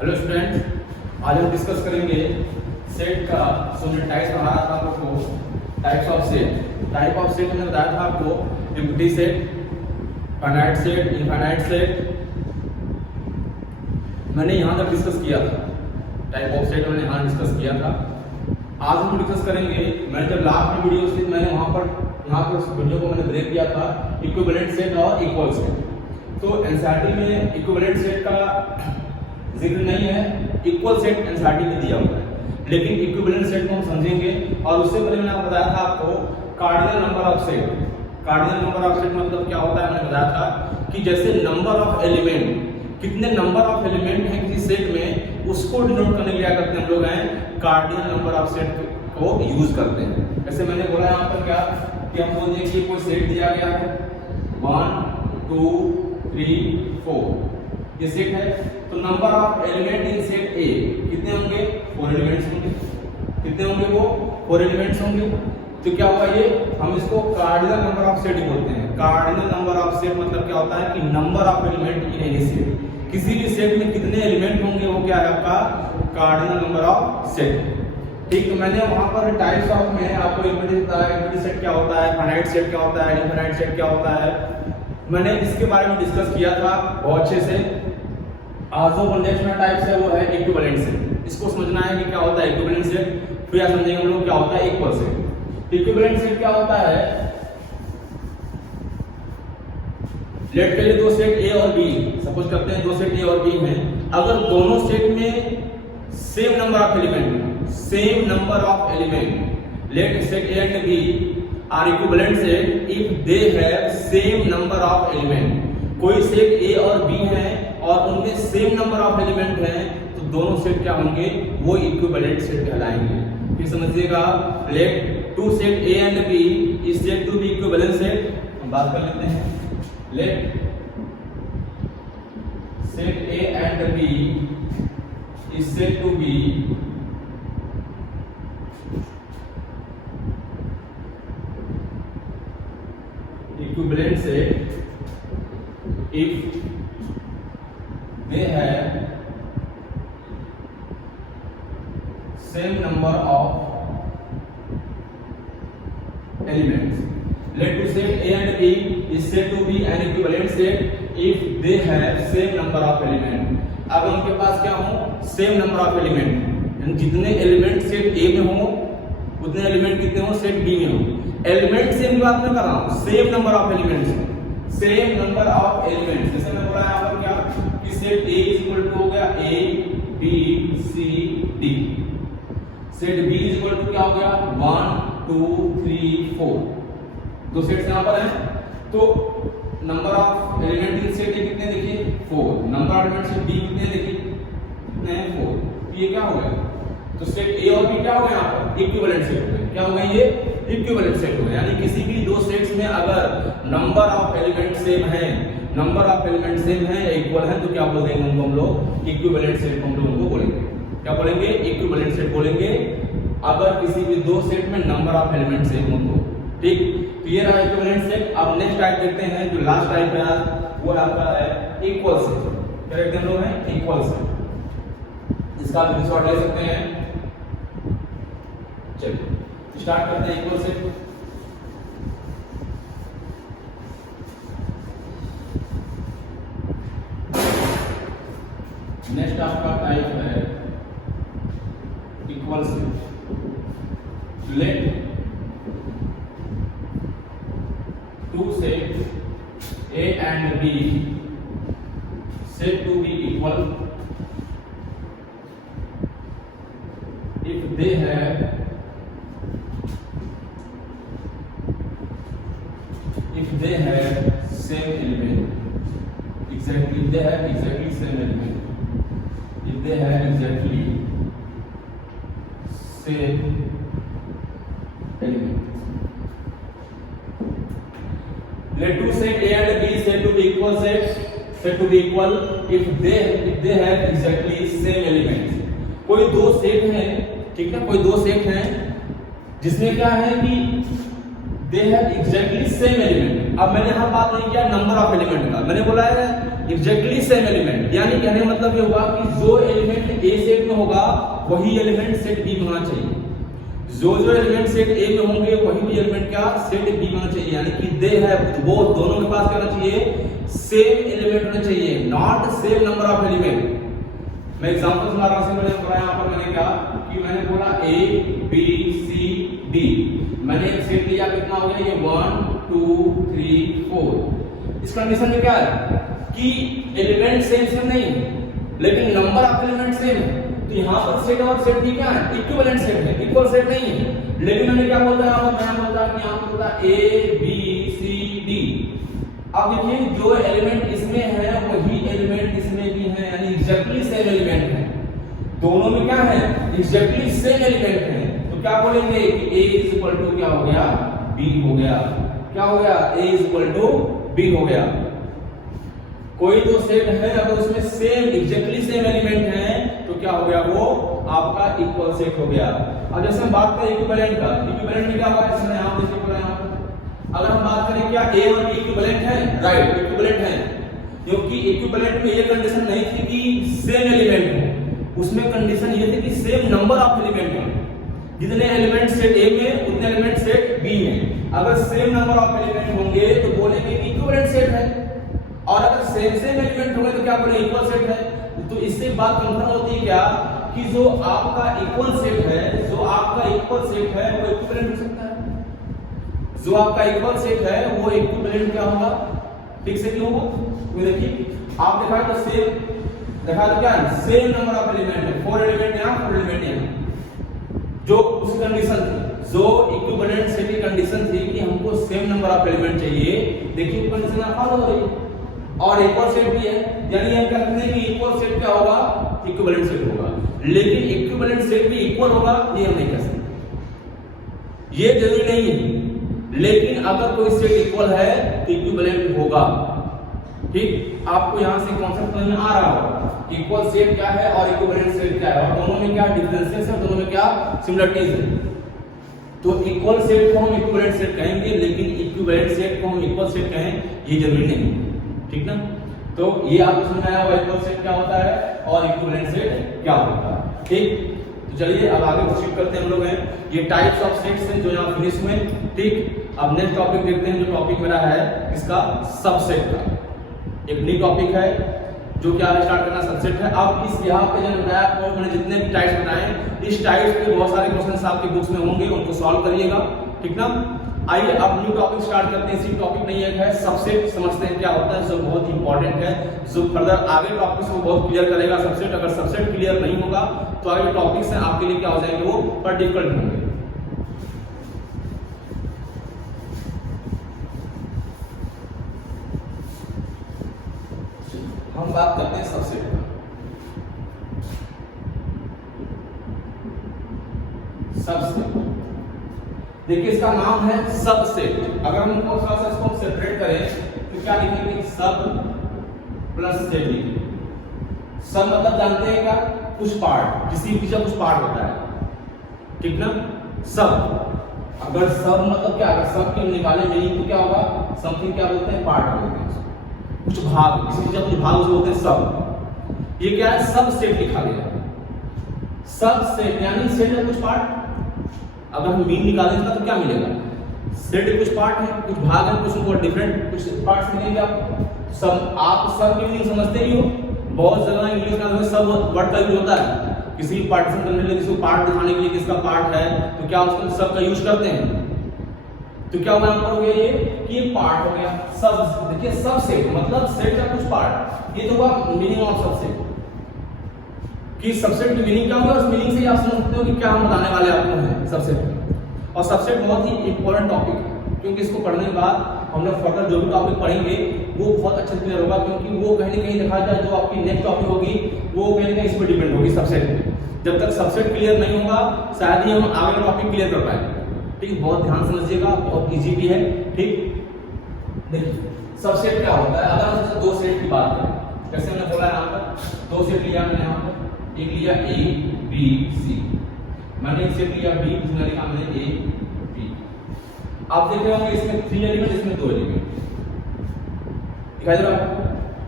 Hello students, आज हम discuss करेंगे सेट का। सो जो टाइप्स पढ़ा रहा था आपको, types of set. Type of set मैंने बताया था आपको empty set, finite set, infinite set. मैंने यहाँ तक डिस्कस किया था। टाइप ऑफ सेट मैंने यहाँ डिस्कस किया था। आज हम डिस्कस करेंगे, मैंने जब लास्ट में वीडियो थी मैंने यहाँ पर उस वीडियो को मैंने ब्रेक किया था इक्विवेलेंट सेट और इक्वल सेट। तो एनसीईआरटी में इक्विवेलेंट सेट का जिक्र नहीं है, इक्वल सेट एनसीईआरटी में दिया हुआ है, लेकिन इक्विवेलेंट सेट को हम समझेंगे। और उससे पहले मैंने बताया था आपको cardinal number of set. Cardinal number of set मतलब क्या होता है, मैंने बताया था कि जैसे नंबर ऑफ एलिमेंट, कितने नंबर ऑफ एलिमेंट हैं किसी सेट में, उसको डिनोट करने के लिए क्या करते हैं हम लोग हैं, कार्डिनल नंबर ऑफ सेट को यूज करते हैं। जैसे मैंने बोला यहाँ पर क्या कि हम बोल दें कि कोई सेट दिया गया है 1 2 3 4 ये सेट है, तो number of element in set A कितने होंगे, 4 एलिमेंट्स होंगे। कितने होंगे वो, 4 एलिमेंट्स होंगे। तो क्या होगा ये, हम इसको कार्डिनल नंबर ऑफ सेट बोलते हैं। कार्डिनल नंबर ऑफ सेट मतलब क्या होता है कि number of element in any set, किसी भी सेट में कितने एलिमेंट होंगे वो क्या है आपका कार्डिनल नंबर ऑफ सेट। ठीक, तो मैंने वहां पर टाइप्स ऑफ में आपको एम्प्टी सेट क्या होता है, फाइनाइट सेट क्या होता है, इनफाइनाइट सेट क्या होता है, मैंने इसके बारे में डिस्कस किया था बहुत अच्छे से। आज जो नेक्स्ट में टाइप्स है वो है इक्विवेलेंट सेट। इसको समझना है कि क्या होता है इक्विवेलेंट सेट, फिर आप समझेंगे हम लोग क्या होता है इक्वल सेट। इक्विवेलेंट सेट क्या होता है, लेट के लिए दो सेट ए और बी, सपोज करते हैं दो सेट ए और बी हैं। अगर दोनों सेट में same number of element, same number of element, let set A and B are equivalent set if they have same number of element. कोई सेट ए और बी है और उनमें सेम नंबर ऑफ एलिमेंट हैं, तो दोनों set क्या होंगे, वो इक्विवेलेंट सेट कहलाएंगे। फिर समझिएगा, let two set A and B is said to be equivalent set. हम बात कर लेते हैं, let set A and B is said to be equivalent set if they have same number of elements. Let to set A and B is said to be an equivalent set if they have same number of elements. अगर उनके पास क्या हो, same number of element, जितने element set ए में हो उतने element कितने हो सेट बी में हो। एलिमेंट सेम की बात मैं कर रहा हूं, same number of elements, same number of elements. जैसे मैं बोला यहां पर क्या कि set A is equal to हो गया A B C D, set B is equal to क्या हो गया 1 2 3 4, दो सेट्स यहां पर हैं। तो number of element in set A कितने देखिए 4, number of elements in B कितने देखिए कितने हैं 4। ये क्या हो गया, तो सेट ए और बी क्या हो गया यहां पर इक्विवेलेंट सेट हो गए। क्या हो गए ये इक्विवेलेंट सेट हो गए, यानी किसी भी दो सेट्स में अगर नंबर ऑफ एलिमेंट सेम है, नंबर ऑफ एलिमेंट सेम है, इक्वल है, तो क्या बोल देंगे उनको हम लोग इक्विवेलेंट सेट हम लोग उनको बोलेंगे। क्या बोलेंगे, इक्विवेलेंट सेट बोलेंगे अगर किसी भी दो सेट में नंबर ऑफ एलिमेंट सेम हो तो। ठीक, तो ये रहा इक्विवेलेंट सेट। अब नेक्स्ट टाइप देखते हैं, जो लास्ट टाइप है आज वो आपका है इक्वल सेट। क्या देखते हैं हम लोग हैं इक्वल सेट, इसका भी शॉर्ट ले सकते हैं। चलिए स्टार्ट करते हैं इक्वल सेट। नेक्स्ट आपका टाइप है equal set. Let two set A and B said to be equal if they have same element, exactly if they have exactly same element, if they have exactly same element. Let two set A and B said to be equal set, said to be equal if they have exactly same elements. कोई दो set हैं, ठीक है, कोई दो set हैं जिसमें क्या है कि they have exactly same element. अब मैंने यहां बात नहीं किया नंबर ऑफ एलिमेंट का, मैंने बोला है एग्जैक्टली सेम एलिमेंट, यानी कहने का मतलब ये होगा कि जो एलिमेंट ए सेट में होगा वही एलिमेंट सेट बी में होना चाहिए, जो एलिमेंट सेट ए में होंगे वही भी एलिमेंट क्या सेट बी में होना चाहिए, यानी कि दे है वो दोनों के पास क्या होना चाहिए सेम एलिमेंट होना चाहिए, not same number of element. मैं एग्जांपल सुना रहा हूं, यहां पर मैंने क्या कि मैंने बोला ए बी सी डी, मैंने एक सेट लिया, कितना हो गया ये 1 2 3 4। इस कंडीशन में क्या है कि एलिमेंट सेम नहीं है लेकिन नंबर ऑफ एलिमेंट सेम है, तो यहां पर सेट और सेट भी क्या है इक्विवेलेंट सेट है, इक्वल सेट नहीं है। लेकिन मैंने क्या बोलता है यहां पर, मैं बोलता कि यहां पर होता ए बी सी डी। अब देखिए जो एलिमेंट इसमें है वही एलिमेंट इसमें भी है, यानी एग्जैक्टली सेम एलिमेंट है, दोनों में क्या है एग्जैक्टली सेम एलिमेंट है। तो क्या बोलेंगे कि a इज इक्वल टू क्या हो गया b हो गया, क्या हो गया a is equal to b हो गया। कोई तो सेट है अगर उसमें सेम एग्जैक्टली सेम एलिमेंट है तो क्या हो गया वो आपका इक्वल सेट हो गया। अब जैसे हम बात करें इक्विवेलेंट का, इक्विवेलेंट में क्या होगा इसमें यहां पे देखिए यहां पर अगर हम बात करें क्या a और b इक्विवेलेंट है, राइट इक्विवेलेंट है, क्योंकि इक्विवेलेंट में ये कंडीशन नहीं थी कि सेम एलिमेंट हो, उसमें कंडीशन ये थी कि सेम नंबर ऑफ एलिमेंट हो, जितने एलिमेंट सेट a में उतने एलिमेंट सेट b में। अगर सेम नंबर ऑफ एलिमेंट होंगे तो बोलेंगे कि इक्विवेलेंट सेट है, और अगर सेम एलिमेंट होंगे तो क्या बोलेंगे इक्वल सेट है। तो इससे बात कंफर्म होती है क्या कि जो आपका इक्वल सेट है, जो आपका इक्वल सेट है वो इक्विवेलेंट हो सकता है, जो आपका इक्वल सेट है वो इक्विवेलेंट क्या होगा ठीक से क्यों होगा। तो देखिए आप देखा तो सेम देखा तो क्या है सेम नंबर ऑफ एलिमेंट है, 4 एलिमेंट यहां 4 एलिमेंट यहां, जो उस कंडीशन थी जो इक्विवेलेंट सेट की कंडीशन थी कि हमको सेम नंबर ऑफ एलिमेंट चाहिए, देखिए वो कंडीशन यहां फॉलो हो रही है और इक्वल सेट भी है, यानी हम कहते हैं कि इक्वल सेट क्या होगा इक्विवेलेंट सेट होगा। लेकिन इक्विवेलेंट सेट भी इक्वल होगा ये हम नहीं कह सकते, ये जरूरी नहीं है, लेकिन अगर कोई सेट इक्वल है तो इक्विवेलेंट होगा। ठीक, आपको यहां से कॉन्सेप्ट समझ में आ रहा होगा इक्वल सेट क्या है और इक्विवेलेंट सेट क्या है, और दोनों में क्या डिफरेंसेस है, दोनों में क्या सिमिलरिटीज है। तो इक्वल सेट को हम इक्विवेलेंट सेट कहेंगे, लेकिन इक्विवेलेंट सेट को हम इक्वल सेट कहें ये जरूरी नहीं, ठीक ना। तो ये आपको समझ आया होगा इक्वल सेट क्या होता है और इक्विवेलेंट सेट क्या होता है। ठीक, तो चलिए अब आगे प्रोसीड करते हैं हम लोग हैं, ये टाइप्स ऑफ सेट्स हैं जो यहां फिनिश हुए। ठीक, अब नेक्स्ट टॉपिक देखते हैं, जो टॉपिक मेरा है इसका सबसेट का, एक न्यू टॉपिक है जो क्या स्टार्ट करना सबसेट है। अब इस यहाँ पे जो बताया आपको मैंने जितने भी टाइप्स बताए, इस टाइप्स के बहुत सारे क्वेश्चंस आपके बुक्स में होंगे, उनको सॉल्व करिएगा, ठीक ना। आइए अब न्यू टॉपिक स्टार्ट करते हैं। इसी टॉपिक नहीं है सबसेट, समझते हैं क्या होता है, जो बहुत इंपॉर्टेंट है, जो फर्दर आगे टॉपिक्स को बहुत क्लियर करेगा सबसेट। अगर सबसेट क्लियर नहीं होगा तो आगे टॉपिक्स हैं आपके लिए क्या हो जाएंगे वो पर डिफिकल्ट होंगे। हम बात करते हैं सबसेट का। सबसेट देखिए इसका नाम है सबसेट। अगर हम थोड़ा सा इसको सेपरेट करें तो क्या लिखेंगे सब प्लस सेट लिखेंगे। सब मतलब जानते हैं क्या कुछ पार्ट, किसी चीज का कुछ पार्ट होता है, ठीक ना। सब अगर सब मतलब क्या, अगर सब के निकाले मीनिंग तो क्या होगा समथिंग क्या बोलते हैं पार्ट बोलते हैं, कुछ भाग, किसी चीज का कुछ भाग उसे बोलते हैं सब। ये क्या है सब सेट लिखा गया, सब सेट यानी सेट का कुछ पार्ट। अगर हम मीन निकालेंगे तो क्या मिलेगा, सेट के कुछ पार्ट है, कुछ भाग है, कुछ उनको डिफरेंट कुछ पार्ट्स मिलेंगे आपको। सब आप सब की मीनिंग समझते ही हो, बहुत जगह इंग्लिश में सब वर्ड का यूज होता है, किसी पार्टीशन करने के लिए, किसी को पार्ट दिखाने के लिए किसका पार्ट है तो क्या उसको सब का यूज करते हैं। तो क्या होगा हो गया ये कि ये पार्ट हो गया सब। देखिए सब सेट मतलब सेट का कुछ पार्ट, ये तो हुआ मीनिंग ऑफ सबसेट कि सबसेट की मीनिंग क्या होगा, उस मीनिंग से ही आप समझ सकते हो कि क्या हम बताने वाले आपको हैं सबसेट। और सबसेट बहुत ही इंपॉर्टेंट टॉपिक है, क्योंकि इसको पढ़ने के बाद हम लोग फर्दर जो भी टॉपिक पढ़ेंगे वो बहुत अच्छे से क्लियर होगा, क्योंकि वो कहीं ना कहीं देखा जाए जो आपकी नेक्स्ट टॉपिक होगी वो कहीं ना कहीं इस पर डिपेंड होगी सबसेट पे। जब तक सबसेट क्लियर नहीं होगा शायद ही हम आगे टॉपिक क्लियर कर पाएंगे। ठीक, बहुत ध्यान समझिएगा, बहुत इजी भी है। ठीक, देखिए सबसेट क्या होता है। अगर हम सबसे दो सेट की बात करें, जैसे हमने बोला यहाँ पर दो सेट लिया मैंने, यहाँ पर एक लिया ए बी सी, मैंने एक सेट लिया बी, इसमें लिखा मैंने ए बी। आप देख रहे होंगे इसमें 3 एलिमेंट, इसमें 2 एलिमेंट दिखाई दे रहा है।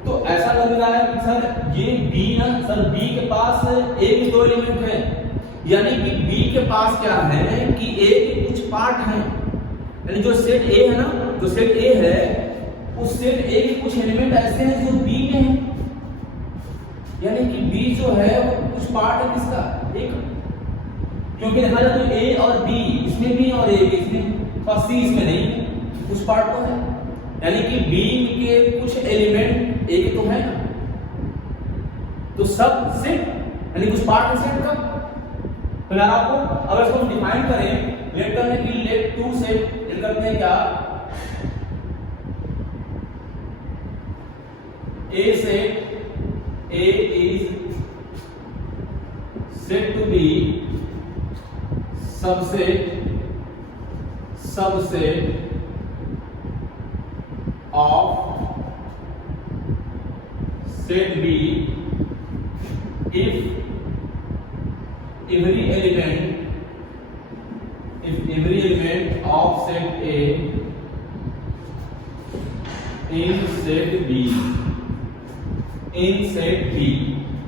तो ऐसा लग रहा है कि सर ये बी ना, सर बी के पास ए के दो एलिमेंट है, यानी कि बी के पास क्या है कि ए के कुछ पार्ट हैं, यानी जो सेट ए है ना, जो सेट ए है उस सेट ए के कुछ एलिमेंट ऐसे हैं जो बी में हैं, यानी कि बी जो है वो कुछ पार्ट है किसका, ए का। क्योंकि देखा जाए तो ए और बी इसमें भी और ए इसमें, और सी इसमें नहीं, कुछ पार्ट तो है, यानी कि बी के कुछ एलिमेंट ए के तो है ना, तो सब सेट यानी कुछ पार्ट है सेट का। तो यार आपको अगर इसको हम डिफाइन करें, लेट करने की लेट टू सेट करते हैं क्या, ए set A is said to be subset of set B if every element of set A in set B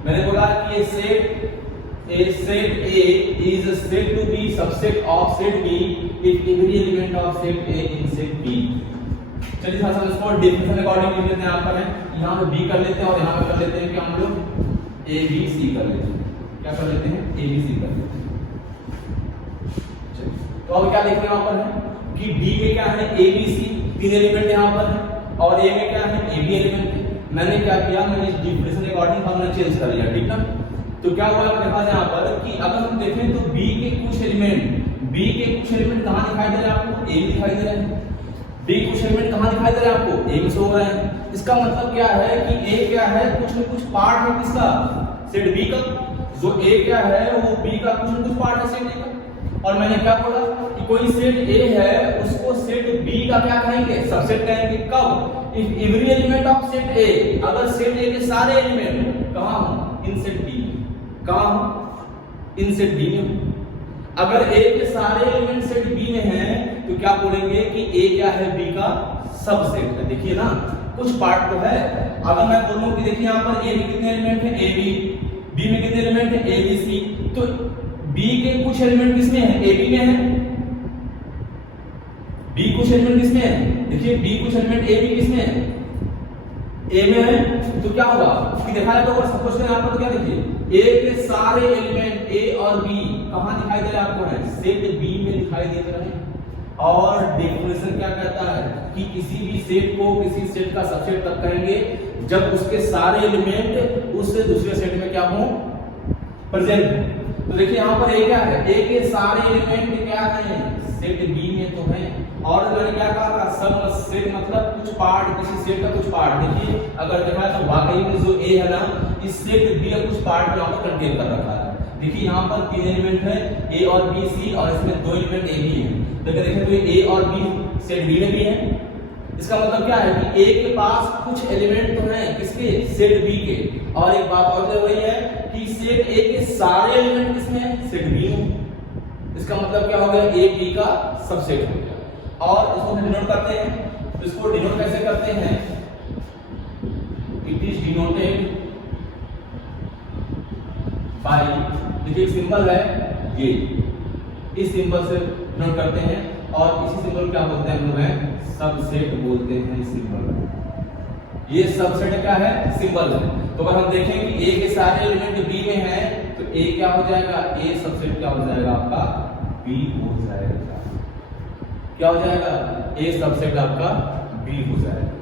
मैंने बोला कि ये set A is said to be subset of set B if every element of set A in set B। चलिए थोड़ा सा इसको definition according लिख लेते हैं, यहाँ पर है, यहाँ पे B कर लेते हैं और यहाँ पे कर लेते हैं कि हम लोग ABC कर लेते हैं, क्या कर लेते हैं, ABC कर लेते हैं। चलिए तो अब क्या लिख रहे हैं यहाँ पर है कि B में क्या है, ABC तीन एलिमेंट यहाँ पर है, और A में क्या है, AB एलिमेंट है। मैंने क्या किया, मैंने इस डिफरेंशियल अकॉर्डिंग फॉर्मूला चेंज कर लिया, ठीक ना। तो क्या हुआ देखा जाए यहाँ पर कि अगर हम देखें तो B के कुछ एलिमेंट कहाँ दिखाई दे रहे हैं आपको, A दिखाई दे रहे हैं। B कुछ एलिमेंट कहाँ दिखाई दे रहे हैं आपको, A में शो हो रहे हैं। इसका मतलब क्या है कि A क्या है, कुछ न कुछ पार्ट है किसका, सेट B का। जो A क्या है वो B का कुछ न कुछ पार्ट है सेट A का। और मैंने क्या बोला कि कोई सेट A है उसको सेट B का क्या कहेंगे, सबसेट कहेंगे। कब, if every element of set A, अगर सेट A के सारे एलिमेंट कहां हो, इन सेट B, कहां हो, इन सेट B में। अगर A के सारे एलिमेंट सेट B में हैं तो क्या बोलेंगे कि A क्या है, B का सबसेट है। देखिए ना, कुछ पार्ट तो है। अगर मैं बोलूं कि देखिए यहां पर A में कितने एलिमेंट हैं, AB, B में कितने एलिमेंट हैं, ABC, तो B के कुछ एलिमेंट किसमें है, AB में है। B कुछ एलिमेंट किसमें है, देखिए B कुछ एलिमेंट AB किसमें है, A में है। तो क्या होगा कि देखा जाए तो अगर सपोज करें यहां पर तो क्या देखिए A के सारे एलिमेंट A और B कहां दिखाई दे रहे हैं आपको, है सेट B में दिखाई दे रहे हैं। और डेफिनेशन क्या कहता है कि किसी भी सेट को किसी सेट का सबसेट तब कहेंगे जब उसके सारे एलिमेंट उससे दूसरे सेट में क्या हो, प्रेजेंट। तो देखिए यहाँ पर A क्या है, A के सारे एलिमेंट क्या हैं, सेट B में तो हैं। और मैंने क्या कहा था, सब सेट मतलब कुछ पार्ट, किसी सेट का कुछ पार्ट। देखिए अगर देखा तो वाकई में जो A है ना, इस सेट B का कुछ पार्ट यहाँ पर कंटेन कर रखा है। देखिए यहाँ पर तीन एलिमेंट है A और B C, और इसमें दो एलिमेंट A भी है। तो देखें तो A और B सेट B में भी है। इसका मतलब क्या है कि A के पास कुछ एलिमेंट तो हैं किसके, सेट B के। और एक बात और वही है कि सेट A के सारे एलिमेंट किसमें है, सेट B में। इसका मतलब क्या हो गया, A B का सबसेट हो गया। और इसको डिनोट करते हैं, तो इसको डिनोट कैसे करते हैं, इट इज डिनोटेड बाय, देखिए सिंबल है ये, इस सिंबल से डिनोट करते हैं। और इसी सिंबल क्या बोलते हैं हम लोग, हैं सबसेट बोलते हैं इस सिंबल। ये सबसेट क्या है, सिंबल है। तो अगर हम देखें कि A के सारे एलिमेंट B में हैं तो A क्या हो जाएगा, A सबसेट क्या हो जाएगा आपका, B हो जाएगा। क्या हो जाएगा, A सबसेट आपका B हो जाएगा।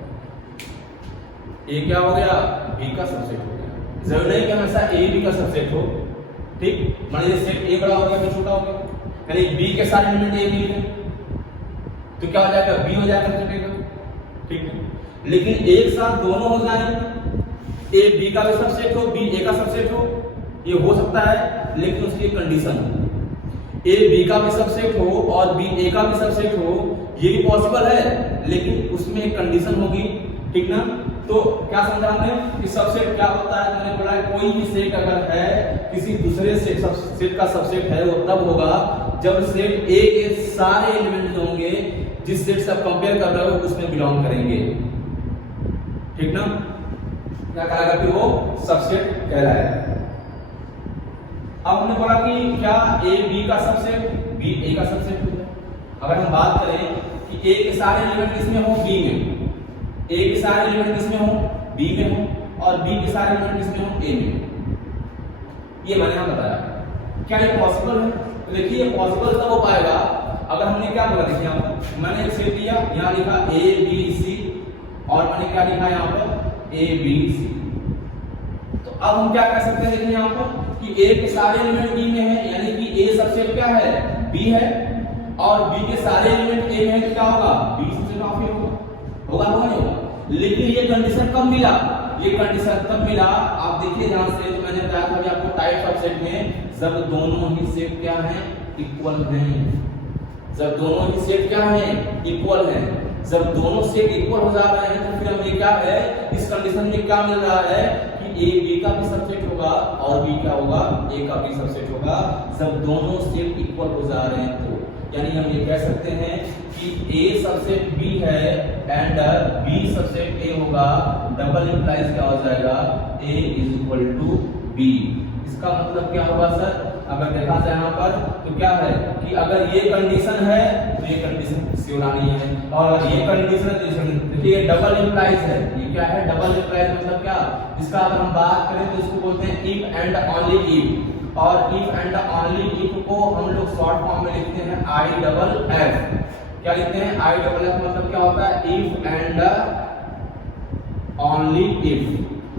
A क्या हो गया, B का सबसेट हो गया। जरूरी नहीं कि हमेशा A B का सबसेट हो, ठीक। मान लीजिए सेट A बड़ा हो गया, B छोटा हो गया, यानी B के सारे एलिमेंट A B में, तो क्या हो जाएगा, B हो जाएगा सबसेट का, ठीक है। लेकिन एक साथ दोनों हो जाए, A B का भी सबसेट हो, B A का सबसेट हो, ये हो सकता है, लेकिन उसकी एक कंडीशन है, A B का भी सबसेट हो और B A का भी सबसेट हो, ये भी पॉसिबल है, लेकिन उसमें एक कंडीशन होगी, ठीक ना। तो क्या समझा हमने कि सबसेट क्या होता है, मैंने बोला कोई भी सेट अगर है किसी दूसरे सेट का सबसेट है वो तब होगा जब सेट A के सारे एलिमेंट जो होंगे जिस सेट से आप कंपेयर कर रहे हो उसमें बिलोंग करेंगे, ठीक ना। क्या कहलाएगा, फिर वो सबसेट कहलाएगा। अब हमने बोला कि क्या ए बी का सबसेट, बी ए का सबसेट होता है। अगर हम बात करें कि ए के सारे एलिमेंट किसमें हो, बी में, ए के सारे एलिमेंट किसमें हो, बी में हो, और बी के सारे एलिमेंट किसमें हो, ए में। ये मैंने यहाँ बताया। क्या ये पॉसिबल है? तो देखिए ये पॉसिबल तब हो पाएगा अगर हमने क्या बोला, देखिए यहाँ पर मैंने एक सेट लिया, यहाँ लिखा ए बी सी, और मैंने क्या लिखा यहाँ पर ए बी सी। तो अब हम क्या कह सकते हैं, देखिए यहाँ पर कि ए के सारे एलिमेंट बी में है, यानी कि ए सबसेट क्या है, बी है, और बी के सारे एलिमेंट ए में है, तो क्या होगा, बी सबसे काफी होगा, होगा नहीं होगा। लेकिन ये कंडीशन कब मिला, ये कंडीशन तब मिला, आप देखिए ध्यान से, तो मैंने बताया था कि आपको टाइप्स ऑफ सेट में जब दोनों ही सेट क्या हैं, इक्वल हैं। जब दोनों ही सेट क्या हैं, इक्वल हैं। जब दोनों सेट इक्वल हो जा रहे हैं तो फिर हमें क्या है, इस कंडीशन में क्या मिल रहा है कि ए बी का भी सबसेट होगा और बी क्या होगा, ए का भी सबसेट होगा। जब दोनों सेट इक्वल हो जा रहे हैं तो यानी हम ये कह सकते हैं कि ए सबसेट बी है एंड बी सबसेट ए होगा। डबल इंप्लाइज क्या हो जाएगा, ए इज इक्वल टू बी। इसका मतलब क्या होगा सर, अगर देखा जाए यहाँ पर तो क्या है कि अगर ये कंडीशन है तो ये कंडीशन श्योर आनी है, और ये कंडीशन देखिए डबल इंप्लाइज है। ये क्या है, डबल इंप्लाइज मतलब क्या, इसका अगर हम बात करें तो इसको बोलते हैं इफ एंड ओनली इफ। और इफ एंड ओनली इफ को हम लोग शॉर्ट फॉर्म में लिखते हैं आई डबल एफ। क्या लिखते हैं, आई डबल एफ मतलब क्या होता है, इफ एंड ओनली इफ,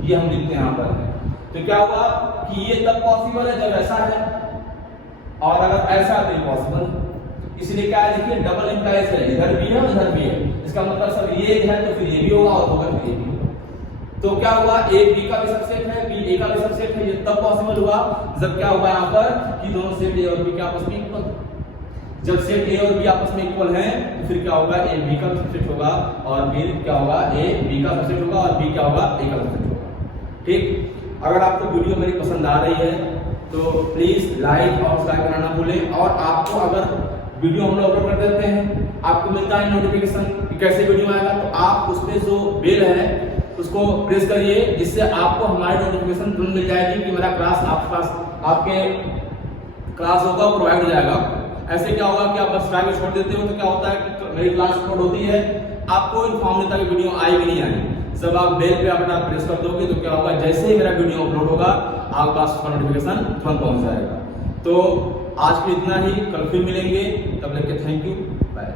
ये हम लिखते हैं यहाँ पर। तो क्या हुआ कि ये तब पॉसिबल है जब ऐसा है, और अगर ऐसा तो इम्पॉसिबल। इसलिए क्या है, देखिए डबल इंप्लाइज है, इधर भी है और इधर भी है। इसका मतलब सब ये है तो फिर ये भी होगा, और होगा फिर ये भी होगा। तो क्या हुआ, ए बी का भी सबसेट है, बी ए का भी सबसेट है। ये तब पॉसिबल हुआ जब क्या हुआ यहाँ पर कि दोनों सेट ए और बी के आपस में इक्वल। जब सेट ए और बी आपस में इक्वल हैं तो फिर क्या होगा, ए बी का सबसेट होगा, और फिर क्या होगा, ए बी का सबसेट होगा, और बी क्या होगा, ए का सबसेट होगा। ठीक। अगर आपको वीडियो मेरी पसंद आ रही है तो प्लीज लाइक और सब्सक्राइब करना ना भूलें। और आपको अगर वीडियो हम लोग अपलोड कर देते हैं, आपको मिलता है नोटिफिकेशन कि कैसे वीडियो आएगा, तो आप उस पे जो बेल है उसको प्रेस करिए, जिससे आपको हमारी नोटिफिकेशन तुरंत मिल जाएगी कि मेरा क्लास आपके पास, आपके क्लास होगा प्रोवाइड हो जाएगा। ऐसे क्या होगा कि आप सब्सक्राइब छोड़ देते हो तो क्या होता है कि मेरी क्लास अपलोड होती है, आपको इन्फॉर्म नहीं था कि वीडियो आई भी नहीं आई। जब आप बेल पे अपना प्रेस कर दोगे तो क्या होगा, जैसे ही मेरा वीडियो अपलोड होगा आपके पास उसका नोटिफिकेशन तुरंत पहुंच जाएगा। तो आज के इतना ही, कल फिर मिलेंगे, तब तक के थैंक यू, बाय।